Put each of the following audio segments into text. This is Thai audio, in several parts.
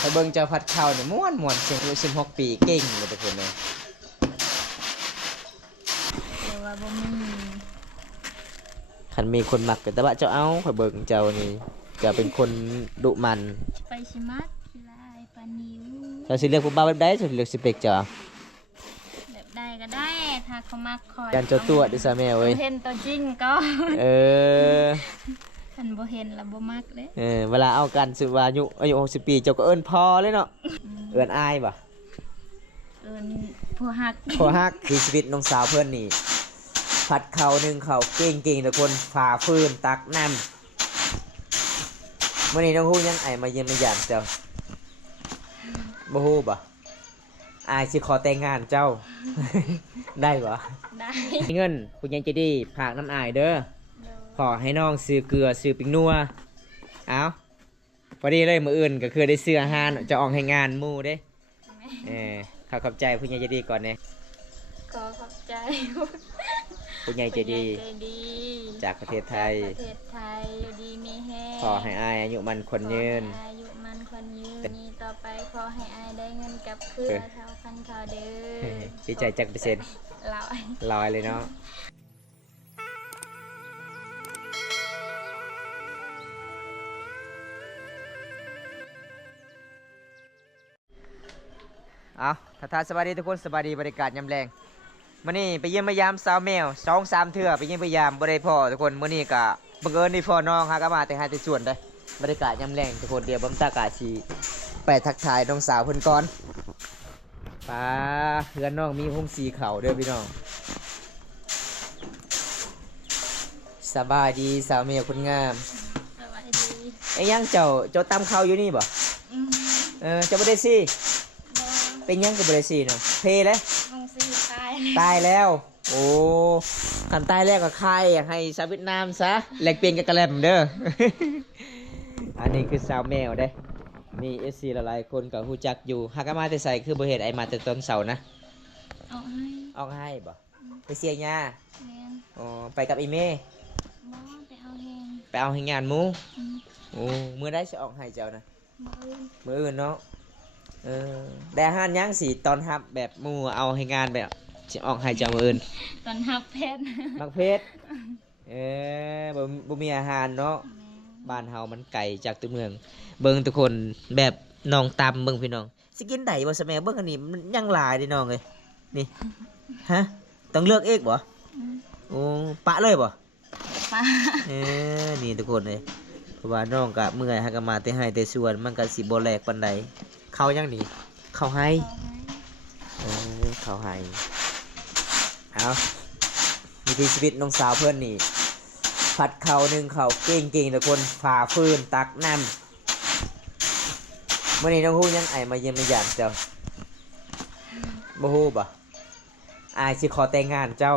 ไปเบิ่งเจ้าพัดข้าวเนี่ยม่วนเสียงอายุ16 ปีเก่งเลยทุกคนเลยแต่ว่าบ่มีคันมีคนมักก็แต่ว่าเจ้าเอาไปเบิ่งเจ้านี่ก็เป็นคนดุมัน ไปชิมัดกีฬาปานิว เจ้าสิเลือกผู้บ่าวแบบใดเจ้าสิเลือกสเปคเจ้าแบบได้ก็ได้ถ้าเขามักคอย การเจ้าตัวดิซะแม่เว้ย เห็นตัวจริงก็ เออ คันบ่เห็นแล้วบ่มักเลย เวลาเอากันสิว่าอายุ60 ปีเจ้าก็เอิ้นพอเลยเนาะเอิ้นอายบ่ เอิ้นผู้ฮัก พอฮักคือชีวิตน้องสาวเพิ่นนี่ผัดข้าวนึ่งข้าวเก่งๆทุกคนฝ่าฟืนตักน้ำมื้อนี้น้องฮู้ยังไอมาเยี่ยมมาหยามเจ้าบ่ฮู้บ่อายสิขอแต่งงานเจ้า ได้บ่ ได้ เงินผู้ใหญ่ใจดีฝากน้ำอายเด้อขอให้น้องซื้อเกลือซื้อปิงนัวเอาพอดีเลยมื้ออื่นก็คือได้ซื้ออาหารจะออกให้งานหมู่เด้ขอบใจผู้ใหญ่ใจดีก่อนเนี่ย ขอขอบใจ ผู้ใหญ่ใจดี ใจดี จากประเทศไทย ประเทศไทยอยู่ดีมีแฮง ขอให้อายอายุมันคนยืน ขอให้อายุมันคนยืนนี่ต่อไปขอให้อายได้เงินกลับคืนเท่าพันเขาเด้อ ดีใจจักเปอร์เซ็นต์ ร้อยลอยเลยเนาะเอาถ้าสบายดีทุกคนสบายดีบรรยากาศยามแรงมื้อนี้ไปเยี่ยมมายามสาวแมว2-3 เทื่อไปเยี่ยมมายามบ่ได้พ่อทุกคนมื้อนี้ก็บังเอิญได้พ่อน้องฮะก็มาแต่หาแต่ส่วนได้บรรยากาศยามแรงทุกคนเดี๋ยวบังตากาสิไปทักทายน้องสาวเพิ่นก่อนป้าเพื่อนน้องมีห้องสีเขาเด้อพี่น้องสบายดีสาวแมวคนงาม สวัสดี ไอ้ยังเจ้าตำข้าวอยู่นี่บ่ อืม เจ้าบ่ได้สิ บ่ เป็นยังก็บ่ได้สิเนาะเพเลย มงสีตาย ตายแล้ว โอ้คันตายแล้วก็คายให้ชาวเวียดนามซะแลกเปลี่ยนกันกระแลมเด้อ อันนี้คือสาวแมวเด้มีเอซีหลายๆคนก็ฮู้จักอยู่หากมาแต่ใส่คือบ่เฮ็ดไอ้มาแต่ต้นเสานะ เอาให้ ออกให้บ่ไปเสียหญ้า แม่น อ๋อไปกับอีเม บ่ไปเอาแฮง ไปเอาให้งานหมู่ อืม โอ้มื้อใดสิออกให้เจ้านะ บ่อื่น มื้ออื่นเนาะได้อาหารยังสิตอนรับแบบหมู่เอาให้งานแบบสิออกให้เจ้ามื้ออื่น ตอนฮับเพชร มักเพชรบ่มีอาหารเนาะ แม่น บ้านเฮามันไกลจากตัวเมือง เบิ่งทุกคนแบบน้องตำเบิ่งพี่น้องสิกินได้บ่ซะแม่เบิ่งอันนี้มันยังหลายเด้น้องเอ้ยนี่ฮะต้องเลือกเองบ่ อืม โอ้ปะเลยบ่ ป้า นี่ทุกคนเลยเพราะว่าน้องก็เมื่อยหาก็มาแต่ให้แต่สวนมันก็สิบ่แลกปานใดเข้ายังนี่เข้าให้เข้าให้เอาวิถีชีวิตน้องสาวเพื่อนนี่ผัดข้าวนึ่งข้าวเก่งๆทุกคนฝ่าฟืนตักน้ำมื้อนี้น้องฮู้ยังไอมาเยี่ยมมาหยามเจ้าบ่ฮู้บ่อายสิขอแต่งงานเจ้า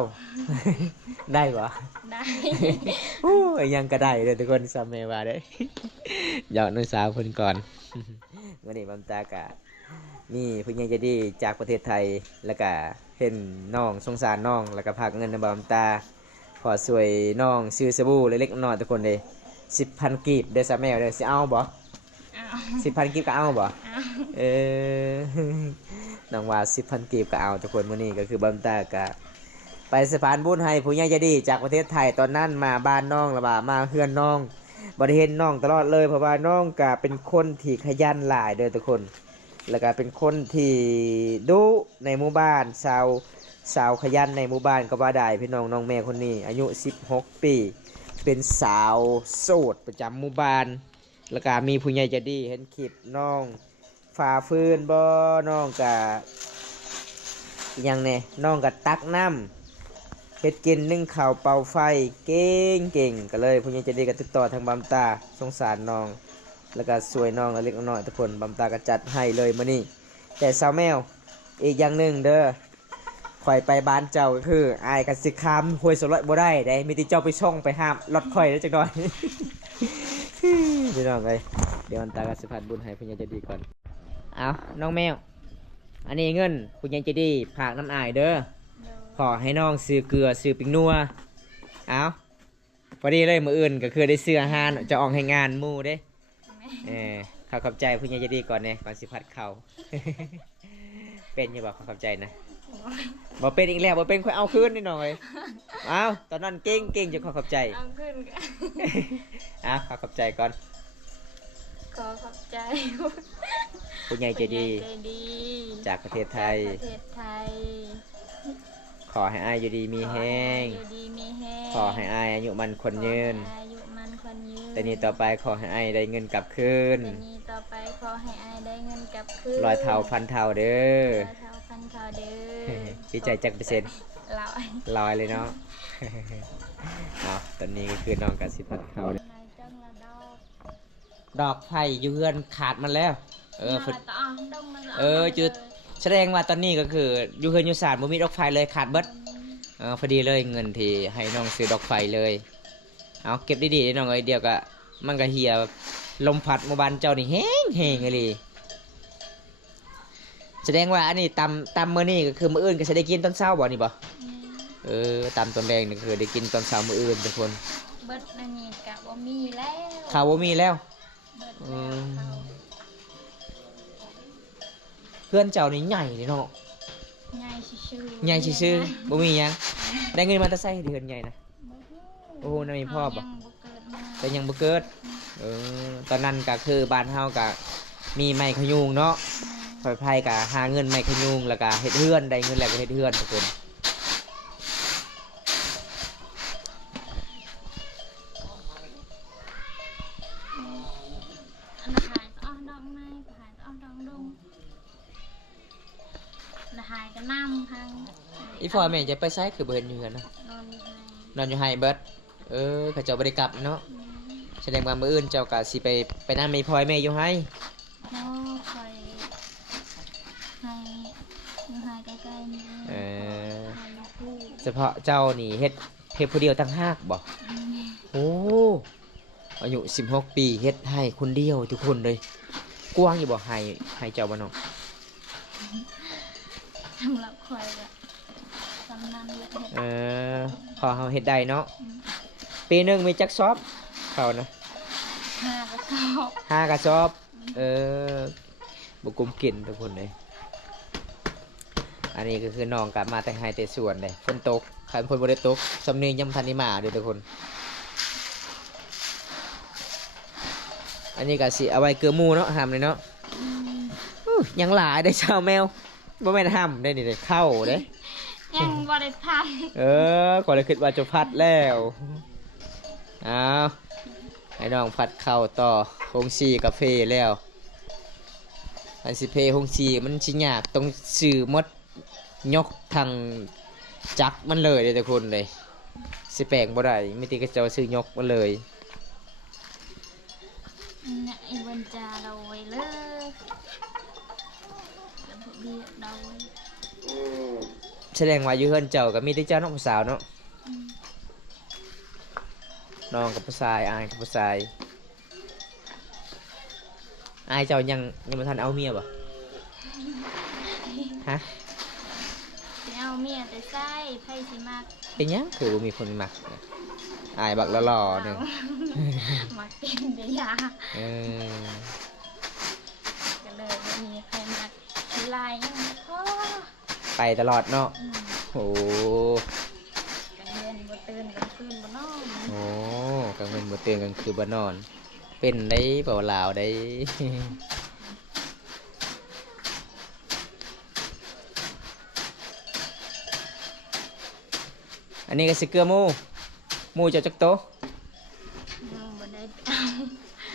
ได้บ่ ได้ โอ้ยยังก็ได้เด้อทุกคนซาเมว่าเด้อ หยอกน้องสาวเพิ่นก่อน มื้อนี้บัมตากะมีผู้ใหญ่ใจดีจากประเทศไทยแล้วก็เห็นน้องสงสารน้องแล้วก็พากเงินในบัมตาขอสวยน้องซื้อสบู่เล็กๆน้อยๆทุกคนเลย 10,000 กีบเด้อซาแมวเด้อสิเอาบ่ เอา 10,000 กีบก็เอาบ่ เอา เออ น้องว่า 10,000 กีบก็เอาทุกคนมื้อนี้ก็คือบัมตากะไปสะพานบุญให้ผู้ใหญ่ใจดีจากประเทศไทยตอนนั้นมาบ้านน้องแล้วว่ามาเฮือนน้องบ่ได้เห็นน้องตลอดเลยเพราะว่าน้องก็เป็นคนที่ขยันหลายเด้อทุกคนแล้วก็เป็นคนที่ดุในหมู่บ้านสาวขยันในหมู่บ้านก็ว่าได้พี่น้องน้องแม่คนนี้อายุ16 ปีเป็นสาวโสดประจำหมู่บ้านแล้วก็มีผู้ใหญ่ใจดีเห็นคลิปน้องฝ่าฟืนบ่น้องก็อิหยังแน่น้องก็ตักน้ำเฮ็ดกินนึ่งข้าวเป่าไฟเก่งก็เลยผู้ใหญ่ใจดีก็ติดต่อทางบำตาสงสารน้องแล้วก็สวยน้องเล็กน้อยทุกคนบำตาก็จัดให้เลยมื้อนี้แต่สาวแมวอีกอย่างหนึ่งเด้อข่อยไปบ้านเจ้าก็คืออายก็สิข้ามห้วยสลอยบ่ได้ได้มีแต่เจ้าไปช่องไปห้ามรถข่อยแล้วจักหน่อย พี่น้องเอ้ยเดี๋ยวบำตาก็สิพัดบุญให้ผู้ใหญ่ใจดีก่อนเอาน้องแมวอันนี้เงินผู้ใหญ่ใจดีฝากน้ำอายเด้อขอให้น้องซื้อเกลือซื้อปิงนัวเอาพอดีเลยมื้ออื่นก็คือได้ซื้ออาหารจะออกให้งานหมู่เด้ แม่ ข ขอบใจผู้ใหญ่ใจดีก่อนเนี่ยก่อนสิพัดเข่า เป็นอยู่บอกขอบใจนะบ่เป็นอีกแล้วบ่เป็นค่อยเอาคืนนิดหน่อยเอาตอนนั้นเก่งจะขอบใจ เอาขึ้นกัน ขอบใจก่อน ขอขอบใจ ผู้ใหญ่ใจดี ใจดี จากประเทศไทย ประเทศไทย ขอให้อายอยู่ดีมีแห้ง อยู่ดีมีแห้ง ขอให้อายอายุมันคนยืน ขอให้อายุมันคนยืน แต่นี้ต่อไปขอให้อายได้เงินกลับคืน แต่นี้ต่อไปขอให้อายได้เงินกลับคืน ร้อยเท่าพันเท่าเด้อ ร้อยเท่าพันเท่าเด้อ ดีใจจักเปอร์เซ็นต์ ร้อย ลอยเลยเนาะ ตอนนี้ก็คือน้องกับสิพัดเขา นายจังละดอก ดอกไผ่อยู่เฮือนขาดมันแล้ว ฝนตองดงมัน จุดแสดงว่าตอนนี้ก็คืออยู่เฮือนอยู่ศาสตร์บ่มีดอกไฟเลยขาดเบิดพอดีเลยเงินที่ให้น้องซื้อดอกไฟเลยเอาเก็บดีๆน้องเอ้ยเดียวก็มันก็เหี่ยลมพัดหมู่บ้านเจ้านี่แห้งเลยแสดงว่าอันนี้ตำมื้อนี้ก็คือมื้ออื่นก็จะได้กินตอนเช้าบ่นี่บ่ตำตอนแดงนี่คือได้กินตอนเช้ามื้ออื่นทุกคน เบิดนั่นนี่กะบ่มีแล้ว ข้าวบ่มีแล้ว เบิดแล้วเขา เพื่อนเจ้านี่ใหญ่เลยเนาะ ใหญ่ชื่อ ใหญ่ซื่อๆบ่มีหยังได้เงินมาแต่ใส่เดือนใหญ่นะ โอ้โหนั่นมีพ่อบ่ ยังบ่เกิดมา แต่ยังบ่เกิดตอนนั้นก็คือบ้านเฮาก็มีไม้ขยุงเนาะไฟไผ่ก็หาเงินไม้ขยุงแล้วก็เฮ็ดเฮือนได้เงินแล้วก็เฮ็ดเฮือนทุกคน อันนั้นหายก็อ้อดอกไม้หายก็อ้อดอกดงหายก็น้ำพัง อีพ่อแม่จะไปไสคือบ่เห็นอยู่เฮือนนะ นอนอยู่ใน นอนอยู่ไห้เบิดเขาเจ้าบ่ได้กลับเนาะแสดงว่ามื้ออื่นเจ้าก็สิไปนำแม่พ่อแม่อยู่ไห้ พ่อคอยให้อยู่หายใกล้ๆนี่ให้ลูกผู้ เฉพาะเจ้านี่เฮ็ดผู้เดียวตั้งหากบ่โอ้อายุ16 ปีเฮ็ดให้คนเดียวทุกคนเลยกว้างอยู่บ่ให้เจ้าบ่เนาะ สำหรับคอยแบบสำนันเลยเห็ด พอเขาเฮ็ดได้เนาะปีหนึงมีจักซอบเขานะ 5กระสอบ 5กระสอบบ่กุมกินทุกคนเลยอันนี้ก็คือน้องกลับมาแต่ไห้แต่สวนเลยฝนตกคันฝนบ่ได้ตกสำเนียงยำทันนิมาเด้อทุกคน อันนี้ก็สิเอาไว้เกลือหมูเนาะห้ามเลยเนาะยังหลายได้ชาวแมวบ่แม่นห้ามได้นี่ได้เข้าเด้ ยังบริทัน ก่อนเลยคิดว่าจะพัดแล้วเอาให้น้องพัดเข้าต่อฮงซีกาแฟแล้วอันสิเพฮงซีมันชิยากต้องสื่อมดยกทางจักมันเลยทุกคนเลยสิแปลงบ่ได้ไม่ติกระเจ้าซื้อยกมันเลย เนี่ยไอ้บรรจาเราไว้เลยแล้วพวกเบี้ยเราไว้ แสดงว่าอยู่เฮือนเจ้าก็มีแต่เจ้าน้องผู้สาวเนาะน้องกับผู้ชายอายกับผู้ชายอายเจ้ายังบ่ทันเอาเมียบ่ฮะ ไปเอาเมียแต่ไส้ไพ่สิมาก เป็นหยังคือบ่มีคนมักอายบักหล่อๆหนึง มักเต้นเดียยา เออ ก็เลยไม่มีใครมักลายยังพ่อ ไปตลอดเนาะ อืม โอ้ กันเรียนบ่ตื่นกันคืนบ่นอน โหกลางวันบ่ตื่นกลางคืนบ่นอน เป็นได้เปล่าลาวได้ อันนี้ก็สิเกลือหมูเจ้าจักโตะ ยังบ่ได้ไปเอา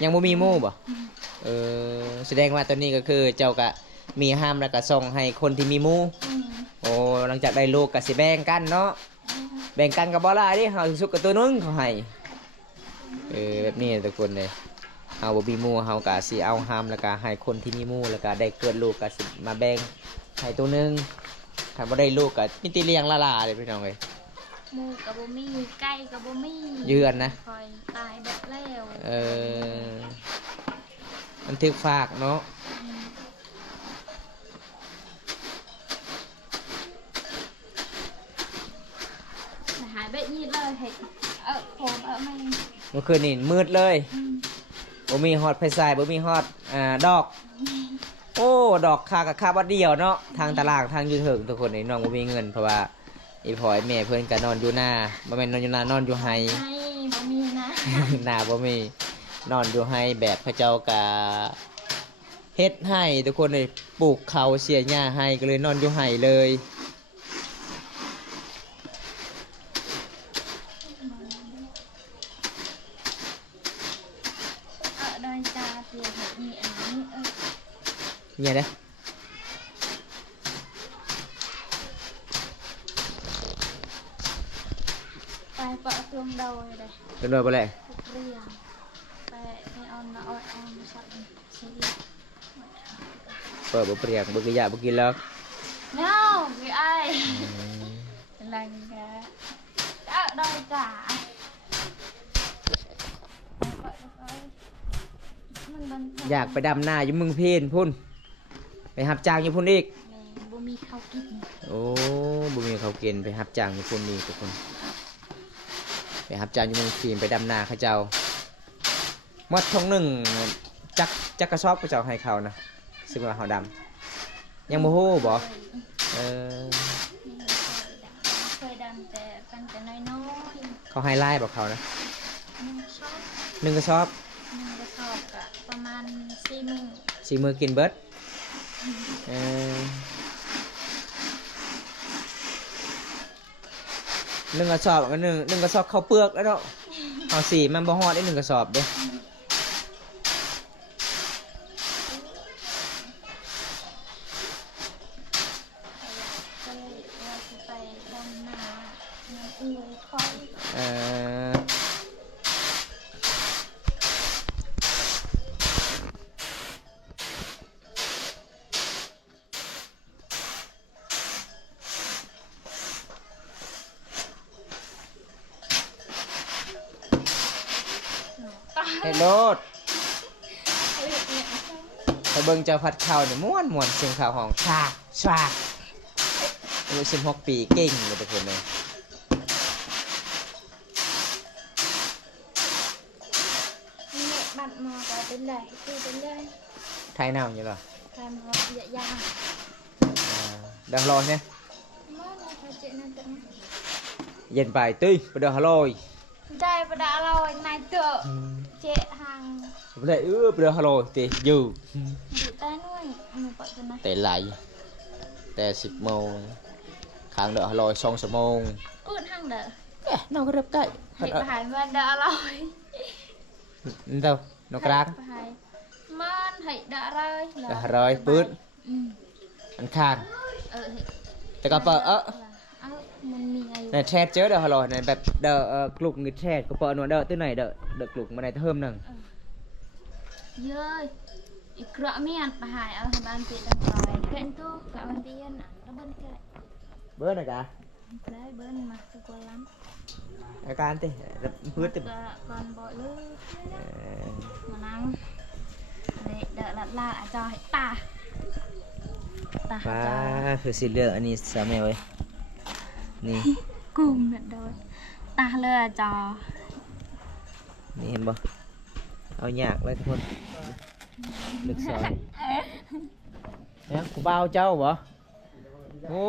ยังบ่มีหมูบ่แสดงว่าตอนนี้ก็คือเจ้าก็มีห้ามแล้วก็ส่งให้คนที่มีหมู อืม โอ้หลังจากได้ลูกก็สิแบ่งกันเนาะแบ่งกันกับบ่หลายเดิเฮาสุกกับตัวนึงเขาให้แบบนี้ทุกคนเลยเฮาบ่มีหมูเฮาก็สิเอาห้ามแล้วก็ให้คนที่มีหมูแล้วก็ได้เกิดลูกก็สิมาแบ่งให้ตัวนึงถ้าบ่ได้ลูกก็มีแต่เลี้ยงละๆเลยพี่น้องเอ้ย หมูกับบ่มีไก่กับบ่มี เยือนนะ คอยตายเบิดแล้ว มันถึกฝากเนาะ อืมหายไปนี่เลยเห็ดผมไม่ เมื่อคืนนี่มืดเลย อืม บ่มีฮอดไผทรายบ่มีฮอดดอกโอ้ดอกค่ากับค่าบัดเดียวเนาะทางตลาดทางอยู่ถึงทุกคนนี่น้องบ่มีเงินเพราะว่าอีพ่อไอ้แม่เพิ่นก็นอนอยู่หน้าบ่แม่นนอนอยู่หน้านอนอยู่ไห้ ให้บ่มีนะ หน้าบ่มีนอนอยู่ไห้แบบพระเจ้าก็เฮ็ดให้ทุกคนเลยปลูกเขาวเสียหญ้าให้ก็เลยนอนอยู่ไห้เลย ดอยตาเตียแบบนี้อันนี้เนี่ยเด้อ ไปเปาะตวงดอยเลย เป็นโดยบ่แล เรียงไปเอาละออนสักสิ เปิดบ่เปรียกบ่กินยาบ่กินแล้ว no พี่ไอ้ลังกะดอยตาอยากไปดำนาอยู่เมืองเพนพุ่นไปรับจ้างอยู่พุ่นอีก บ่มีข้าวกิน โอ้บ่มีเขาวกินไปรับจ้างอยู่พุ่นนี่ทุกคนไปรับจ้างอยู่เมืองเพนไปดำนาเขาเจ้าหมดทงหนึ่งจักกระสอบเขาเจ้าให้เขานะซึ่งว่าเขาดำยังบ่ฮู้บ่เออ เคยดำแต่ตั้งแต่น้อย เขาให้ไล่บอกเขานะ ๆชอบ หนึ่งกระสอบ กระสอบกะประมาณ4 มื้อ สี่มือกินเบิดเออหนึ่งกระสอบกันหนึ่งกระสอบข้าวเปลือกแล้วเนาะเอาสี่มันบ่ฮอดได้หนึ่งกระสอบเด้ ก็เลยว่าจะไปดำนาเงินอวยคอย เออเฮ็ดโลดไปเบิ่งเจ้าพัดข้าวนี่ม่วนเสียงข้าวห้องชากชากอายุ16 ปีเก่งเลยทุกคนเลย นี่บัตรมอกาเป็นไรคือเป็นไร ไทยน้ำอยู่เหรอ การมอเยอะยาง ดังรอเนี่ย มาในพระเจ้านั่นแต่ เย็นไปตุ้ยไปเดินฮัลโหลย ได้ประดาเราในเตอเจ๊หาง ไปเลยไปเดินฮัลโหลตีอยู่ อยู่ใต้นู่นหนูปะตัวนะ แต่ไหลแต่10 โมงค้างเดินฮัลโหล2 ชั่วโมง กูดหางเด้อ เอ๊ะน้องก็เรียบใกล้ เห็ดหายมาดาเรา นี่เท่าน้องกลาง หายมันเห็ดดาเรา เดินฮัลโหลปื้นอันข้าง แต่ก็เปิดมันมีอะไร ในแชทเจอเดินฮัลโหลในแบบเดินกลุ่มเงินแชทก็เปิดหน่วยเดินตัวไหนเดินกลุ่มมาในเทอมหนึ่ง เยอะอีกกระเมียนไปหายเอาบ้านเจ๊ดังลอยเกินตู้กับมันเตียนแล้วเบิ้ลแก เบิร์ดนะกะ ได้เบิ้ลมาสักวันล้ อาการติพื้นติ ำก็ก่อนบ่อยเลยมานั่งเดอะละจอให้ตา ฟ้าคือสีเหลืองอันนี้สามีไว้นี่ กลุ่มเด็ดโดยตาเลยจอ นี่เห็นบ่เอาหยากเลยทุกคนลึกซอยเนี่ยกูบ่าวเจ้าบ่โอ้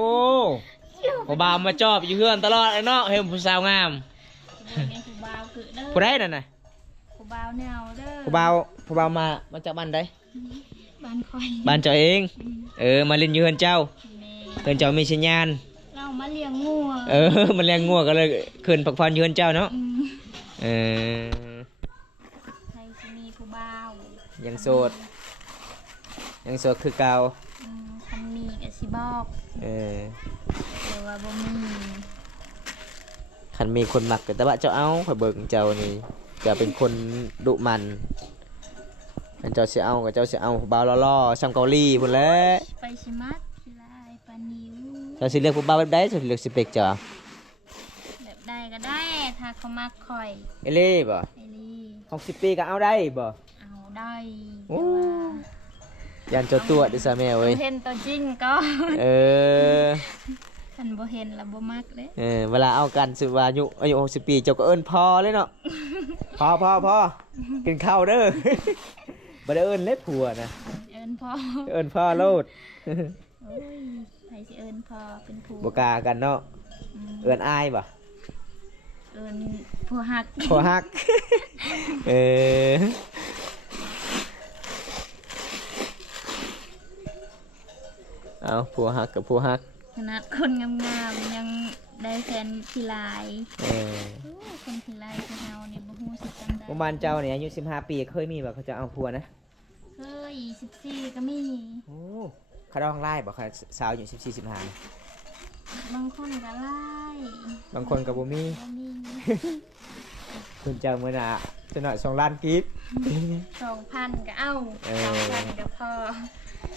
กูบ่าวมาจอบอยู่เพื่อนตลอดเลยเนาะเห็นผู้สาวงาม นี่ผู้บ่าวคือเด้อ ผู้ใดนั่นน่ะ ผู้บ่าวแนวเด้อ ผู้บ่าวมาจากบ้านใด บ้านคอย บ้านเจ้าเองมาเล่นอยู่เพื่อนเจ้าเพื่อนเจ้ามีสัญญาณ เรามาเลี้ยงงัว มันแรงงัวก็เลยขึ้นพักผ่อนอยู่เพื่อนเจ้าเนาะใครจะมีผู้บ่าว ยังโสดคือเก่า คันมีก็สิบอกแต่ว่าบ่มี คันมีคนมักก็แต่ว่าเจ้าเอาข่อยเบิ่งเจ้านี่จะเป็นคนดุมันคันเจ้าสิเอาก็เจ้าสิเอาบ่าวล่อๆซ้ำเกาหลีพุ่นแหละ ไปชิมัดสิลายปานิว เจ้าสิเลือกผู้บ่าวแบบใดเจ้าสิเลือกสเปคเจ้า แบบใดก็ได้ ถ้าเขามักคอย เอเล่บ่ ไอลี่ 60 ปีก็เอาได้บ่ เอาได้ โอ้ ยันเจ้าตัวดิซะแม่ แต่ เว้ย ว่าเห็นตัวจริงก็ เออ คันบ่เห็นแล้วบ่มักเด้ เวลาเอากันสิว่าอายุ60 ปีเจ้าก็เอิ้นพอเลยเนาะ พอ กินข้าวเด้อ บ่ได้เอิ้นเล็บผัวนะ เอิ้นพ่อ เอิ้นพ่อโลด โอ้ยไผสิเอิ้นพ่อเป็นผู้ บ่กล้ากันเนาะ เอิ้นอายบ่ เอิ้นผู้ฮัก ผัวฮัก เออเอาผัวฮักกับผัวฮัก ขนาดคนงามๆยังได้แฟนขี้ลาย เออ โอ้คนขี้ลายคือเฮานี่บ่ฮู้สิจังได๋ ประมาณเจ้าเนี่ยอายุ15 ปีเคยมีบ่เขาจะเอาผัวนะ เคย14ก็มี โอ้เขาดองไล่บ่เขาสาวอยู่14 15นะ บางคนก็ลาย บางคนก็บ่มี บ่มี คุณเจ้ามื้อน่ะจะหน่อย2ล้านกีบ 2,000ก็เอา 2,000ก็พอ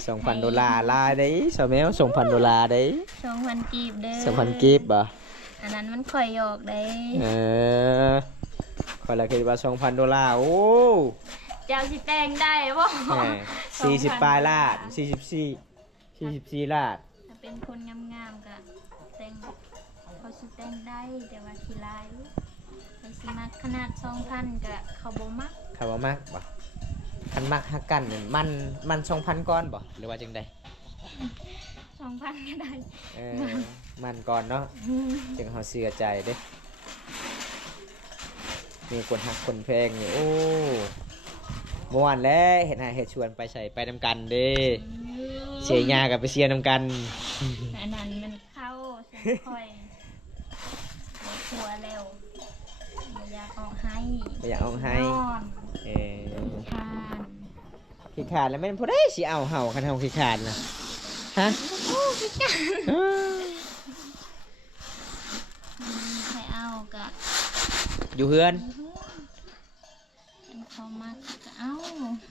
2,000 ดอลลาร์ลายได้สาวแมว 2,000 ดอลลาร์ได้ 2,000กีบเด้อ 2,000กีบบ่ อันนั้นมันข่อยหยอกได้ เออคอยละคิดว่า 2,000 ดอลลาร์โอ้ เจ้าสิแต่งได้บ่ แหม40ปลายลาด44ลาด ถ้าเป็นคนงามๆก็แต่งเขาสิแต่งได้แต่ว่าขี้ลายไปสิมักขนาด 2,000ก็เขาบ่มัก คำว่ามากบ่คันมักฮักกันเนี่ยมัน 2,000 ก้อนบ่หรือว่าจังใด 2,000ก็ได้ เออมันก่อนเนาะจึงเฮาเชื่อใจเด้มีคนฮักคนแพงนี่โอ้ม่วนแล้วเฮ็ดให้เฮ็ดชวนไปใส่ไปนำกันเด้เสียหญ้ากับไปเสียนำกัน อันนั้นมันเข้าเส้นค่อยบ่กลัวแล้วบ่อยากออกให้ บ่อยากเอาให้ นอน เออ ทาน ขี้ขาดแล้วแม่นผู้ใดสิเอาเฮาคันเฮาขี้ขาดน่ะฮะ โอ้พี่กัน ให้เอากะ อยู่เฮือน เป็นเขามากก็เอา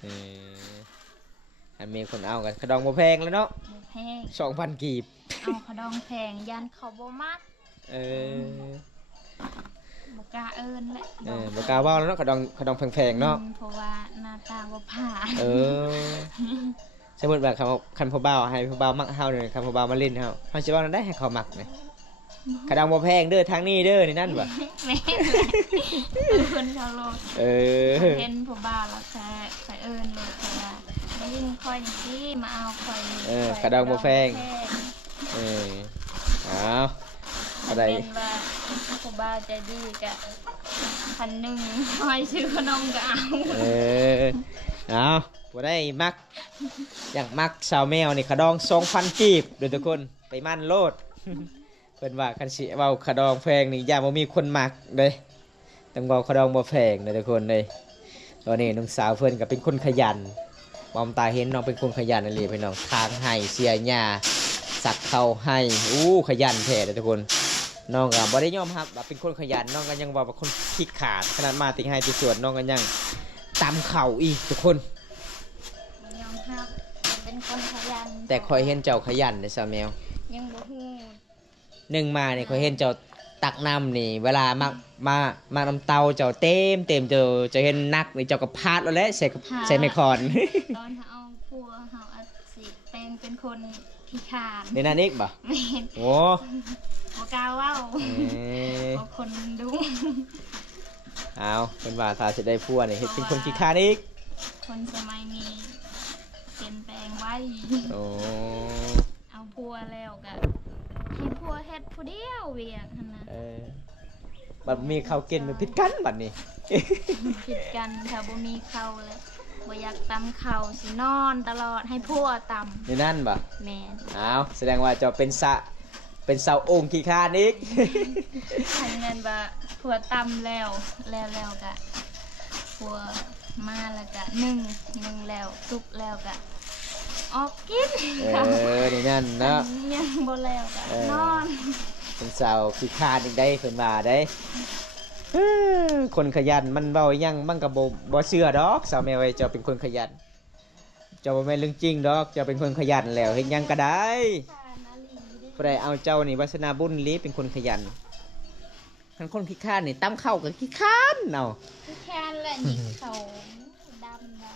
เอออันมีคนเอากันขดองบ่แพงแล้วเนาะ บ่แพง 2,000 กีบ เอาขดองแพงยันเขาบ่มัก เออ บ่กล้าเอิ้นแหละ บ่กล้าเว้าแล้วเนาะขดองแพงๆเนาะ เพราะว่าหน้าตาบ่ผ่าน เออสมมุติว่าคันพ่อบ่าวให้พ่อบ่าวมักเฮาเนี่ยคันพ่อบ่าวมาเล่นเฮาสิเว้าได้ให้เขามักเนี่ยขดองบ่แพงเด้อทางนี้เด้อนี่นั่นบ่ แม่นแหละเพิ่นเขาโลด เออ เห็นผู้บ่าวแล้วแค่เอิ้นโลดแต่ว่าได้ยินคอยจังซี่มาเอาคอย ขดองบ่แพงเออเอาอะเไรป็นว่าผู้บ่าวใจดีกะ1,000คอยซื้อขนมก็เอา เออเอาบ่ได้มักอยากมักสาวแมวนี่ขดอง 2,000 กีบเด้อทุกคนไปมั่นโลด เพิ่นว่าคันสิเว้าขดองแพงนี่อย่าบ่มีคนมักเด้ต้องเว้าขดองบ่แพงเด้อทุกคนเด้ตอนนี้น้องสาวเพิ่นก็เป็นคนขยันมอมตาเห็นน้องเป็นคนขยันนั่นเลยพี่น้องทางให้เสียหญ้าสักเข้าให้ขยันแท้เด้อทุกคนน้องก็บ่ได้ยอมรับว่าเป็นคนขยันน้องก็ยังว่าเป็นคนขี้ขลาดขนาดมาติให้ติสวนน้องก็ยังตำเข่าอีกทุกคน ยอมรับเป็นคนขยัน แต่คอยเห็นเจ้าขยันเด้อสาวแมว ยังบ่ฮู้ หนึ่งมานี่คอยเห็นเจ้าตักน้ำนี่เวลามาน้ำเตาเจ้าเต็มเจ้าจะเห็นนักนี่เจ้าก็พาดแล้วแหละใส่ไมคอน ตอนเขาเอาผัวเขาอาจสิแปลงเป็นคนขี้ขลาด ในนั้นอีกบ่ แม่น โอ้ บ่กล้าเว้า เอ้ย บ่คนดุ เอาเป็นว่าถ้าจะได้ผัวนี่เฮ็ดเป็นคนขี้ข้านอีก คนสมัยนี้เปลี่ยนแปลงไว้ โอ้ เอาผัวแล้วก็ให้ผัวเฮ็ดผู้เดียวเวียกหั่นน่ะ เออบัดมีข้าวกินมันผิดกันบัดนี้ ผิดกันถ้าบ่มีข้าวเลยบ่อยากตำข้าวสินอนตลอดให้ผัวตำ ในนั้นบ่ แม่น เอาแสดงว่าเจ้าเป็นเสาองค์ขี้ข้านอีก ให้เงินว่าผัวตำแล้วก็ผัวมาแล้วก็นึ่งแล้วสุกแล้วก็ออกกิน นี่นั่นเนาะ ยังบ่แล้วก็นอน เป็นเสาขี้ข้านอีกได้เพิ่นว่าได้คนขยันมันเว้าหยังมันก็บ่เชื่อดอกสาวแมวเอ้ยเจ้าเป็นคนขยันเจ้าบ่แม่นเรื่องจริงดอกเจ้าเป็นคนขยันแล้วเฮ็ดหยังก็ได้ ผู้ใดเอาเจ้านี่วาสนาบุญลีเป็นคนขยันทั้งคนขี้ข้านนี่ตั้มเข้ากับขี้ข้านเนาะ คือแค่นั้นแหละหยิกเขาด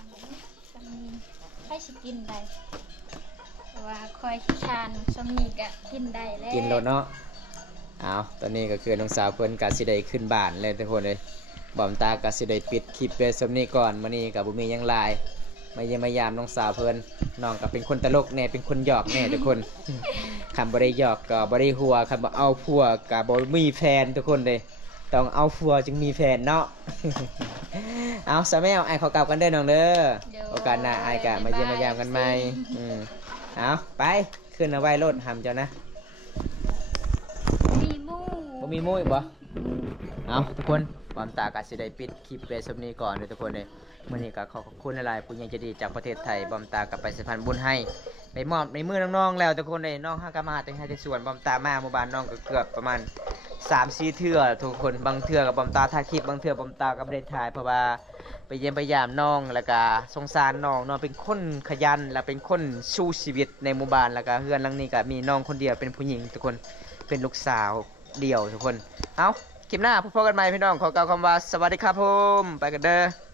ำสำนีใครสิกินได้แต่ว่าคอยขี้คร้านสำนีก็กินได้แล้ว กินโลดเนาะเอาตอนนี้ก็คือน้องสาวเพิ่นก็สิได้ขึ้นบ้านเลยทุกคนเลย บอมตาก็สิได้ปิดคลิปไว้สำนี้ก่อนมื้อนี้ก็บ่มีหยังหลายมาเยี่ยมมายามน้องสาวเพิ่นน้องก็เป็นคนตลกแน่เป็นคนหยอกแน่ทุกคน คำบ่ได้หยอกก็บ่ได้หัวคำบ่เอาผัวก็บ่มีแฟนทุกคนเลยต้องเอาผัวจึงมีแฟนเนาะ เอาซะแม่ไอ้ายเขากลับกันเด้อน้องเด้อโอกาสหน้าไอ้ายก็มาเยี่ยมมายามกันใหม่เอาไปขึ้นเอาไว้รถหำเจ้านะ มีหมู บ่มีหมู่อีกบ่เอาทุกคนบอมตาก็สิได้ปิดคลิปไว้สำนี้ก่อนเด้อทุกคนเด้อมื้อนี้ก็ขอบคุณหลายๆผู้ใหญ่ใจดีจากประเทศไทยบอมตากับไปสะพานบุญให้ไปมอบในมือน้องๆแล้วทุกคนเด้น้องห้ากะมาแต่ให้แต่ส่วนบอมตามาหมู่บ้านน้องก็เกือบประมาณ3-4 เทื่อทุกคนบางเทื่อกับบอมตาถ่ายคลิปบางเทื่อบอมตาก็บ่ได้ถ่ายเพราะว่าไปเยี่ยมไปยามน้องแล้วก็สงสารน้องน้องเป็นคนขยันและเป็นคนสู้ชีวิตในหมู่บ้านแล้วก็เฮือนหลังนี้ก็มีน้องคนเดียวเป็นผู้หญิงทุกคนเป็นลูกสาวเดี่ยวทุกคนเอาคลิปหน้าพบกันใหม่พี่น้องขอกล่าวคำว่าสวัสดีครับผมไปกันเด้อ